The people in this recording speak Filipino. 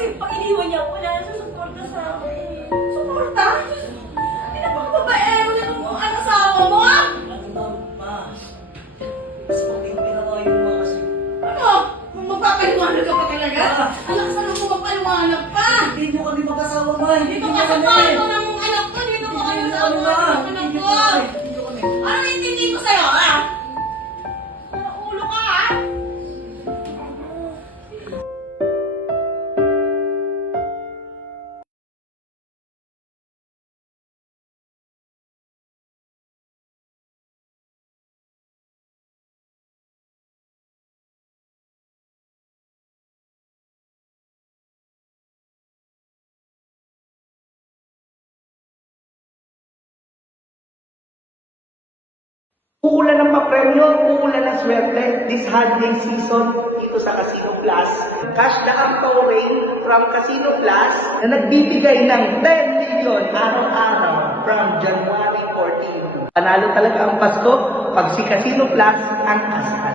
kasi pag iniwan niya, wala na sa suporta sa akin. Suporta? Pinapakababae mo na kung ang asawa mo, ah! Ma, mas magpipira ko yung mga kasi. Ano? Magpapaliwanag ka pa talaga? Anak, saan mo magpaliwanag pa? Hindi nyo kami mag-asawa, ma. Dito ka sa kwarto ng anak ko, dito ka kayo sa kwarto ng anak ko. Hindi nyo kami. Ano naintindi ko sa'yo, ah? Ulo ka, ah? Uulan ng papremyo, uulan ng swerte this hunting season dito sa Casino Plus. Cash na ang rain from Casino Plus na nagbibigay ng 10 million araw-araw from January 14. Panalo talaga ang Pasko pag si Casino Plus ang asahan.